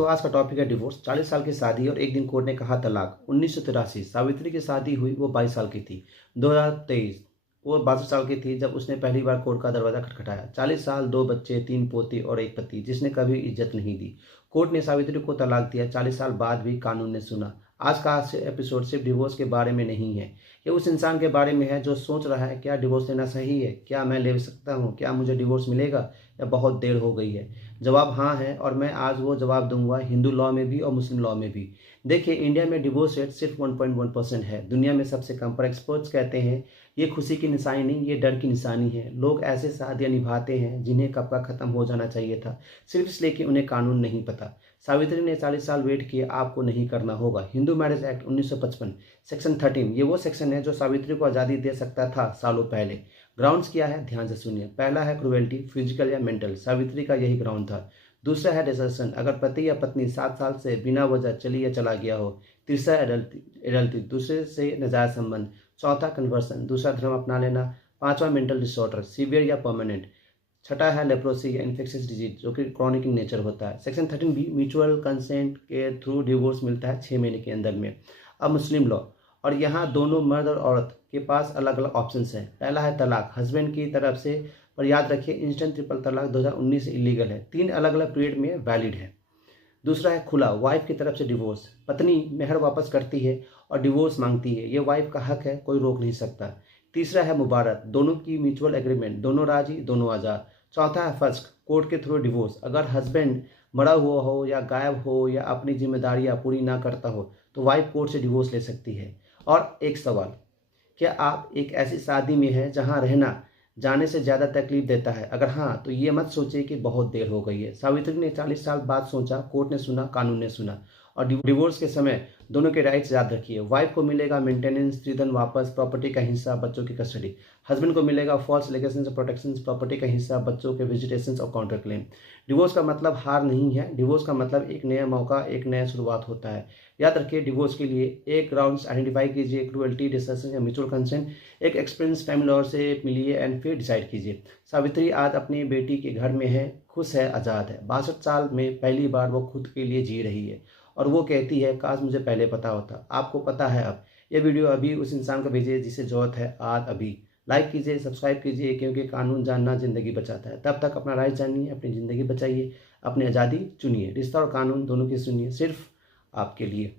दोस्तों, आज का टॉपिक है डिवोर्स। 40 साल की शादी और एक दिन कोर्ट ने कहा तलाक। 1983 सावित्री की शादी हुई, वो 22 साल की थी। 2023 वो 62 साल की थी जब उसने पहली बार कोर्ट का दरवाजा खटखटाया। 40 साल, 2 बच्चे, 3 पोते और एक पति जिसने कभी इज्जत नहीं दी। कोर्ट ने सावित्री को तलाक दिया। 40 साल बाद भी कानून ने सुना। आज का एपिसोड सिर्फ डिवोर्स के बारे में नहीं है, ये उस इंसान के बारे में है जो सोच रहा है क्या डिवोर्स लेना सही है, क्या मैं ले सकता हूँ, क्या मुझे डिवोर्स मिलेगा या बहुत देर हो गई है। जवाब हाँ है, और मैं आज वो जवाब दूंगा, हिंदू लॉ में भी और मुस्लिम लॉ में भी। देखिए, इंडिया में डिवोर्स रेट सिर्फ 1.1% है, दुनिया में सबसे कम। पर एक्सपर्ट्स कहते हैं ये खुशी की निशानी नहीं, ये डर की निशानी है। लोग ऐसे शादियां निभाते हैं जिन्हें कब का खत्म हो जाना चाहिए था, सिर्फ इसलिए कि उन्हें कानून नहीं पता। सावित्री ने 40 साल वेट किए, आपको नहीं करना होगा। हिंदू मैरिज एक्ट 1955 सेक्शन 13, ये वो सेक्शन है जो सावित्री को आज़ादी दे सकता था सालों पहले। ग्राउंड्स क्या है, ध्यान से सुनिए। पहला है क्रुएल्टी, फिजिकल या मेंटल, सावित्री का यही ग्राउंड था। दूसरा है डिसर्शन, अगर पति या पत्नी 7 साल से बिना वजह चली या चला गया हो। तीसरा एडल्टी, दूसरे से नाजायज संबंध। चौथा कन्वर्सन, दूसरा धर्म अपना लेना। पांचवा मेंटल डिसऑर्डर, सीवियर या परमानेंट। छठा है लेप्रोसी या इन्फेक्शियस डिजीज जो कि क्रॉनिक इन नेचर होता है। सेक्शन 13 भी म्यूचुअल कंसेंट के थ्रू डिवोर्स मिलता है 6 महीने के अंदर में। अब मुस्लिम लॉ, और यहाँ दोनों मर्द और औरत के पास अलग अलग ऑप्शंस हैं। पहला है तलाक, हस्बैंड की तरफ से, पर याद रखिए इंस्टेंट ट्रिपल तलाक 2019 से इलीगल है, 3 अलग अलग पीरियड में वैलिड है। दूसरा है खुला, वाइफ की तरफ से डिवोर्स, पत्नी मेहर वापस करती है और डिवोर्स मांगती है, ये वाइफ का हक है, कोई रोक नहीं सकता। तीसरा है मुबारक, दोनों की म्यूचुअल एग्रीमेंट, दोनों राजी दोनों आज़ाद। चौथा है फस्क, कोर्ट के थ्रू डिवोर्स, अगर हस्बैंड मरा हुआ हो या गायब हो या अपनी जिम्मेदारियां पूरी ना करता हो तो वाइफ कोर्ट से डिवोर्स ले सकती है। और एक सवाल, क्या आप एक ऐसी शादी में हैं जहां रहना जाने से ज़्यादा तकलीफ देता है? अगर हाँ, तो ये मत सोचिए कि बहुत देर हो गई है। सावित्री ने 40 साल बाद सोचा, कोर्ट ने सुना, कानून ने सुना। और डिवोर्स के समय दोनों के राइट्स याद रखिए। वाइफ को मिलेगा मेंटेनेंस, स्त्रीधन वापस, प्रॉपर्टी का हिस्सा, बच्चों की कस्टडी। हस्बैंड को मिलेगा फॉल्स लेगेशंस और प्रोटेक्शंस, प्रॉपर्टी का हिस्सा, बच्चों के विजिटेशंस और काउंटर क्लेम। डिवोर्स का मतलब हार नहीं है, डिवोर्स का मतलब एक नया मौका, एक नया शुरुआत होता है। याद रखिए, डिवोर्स के लिए एक ग्राउंड्स आइडेंटिफाई कीजिए, क्रुएल्टी, डिसर्शन या म्यूचुअल कंसेंट। एक एक्सपीरियंस फैमिली लॉयर से मिलिए एंड फिर डिसाइड कीजिए। सावित्री आज अपनी बेटी के घर में है, खुश है, आज़ाद है। 62 साल में पहली बार वो खुद के लिए जी रही है और वो कहती है काश मुझे पहले पता होता। आपको पता है अब। ये वीडियो अभी उस इंसान को भेजिए जिसे जरूरत है, आज अभी। लाइक कीजिए, सब्सक्राइब कीजिए, क्योंकि कानून जानना ज़िंदगी बचाता है। तब तक अपना राइट जानिए, अपनी ज़िंदगी बचाइए, अपनी आज़ादी चुनिए। रिश्ता और कानून दोनों की सुनिए, सिर्फ आपके लिए।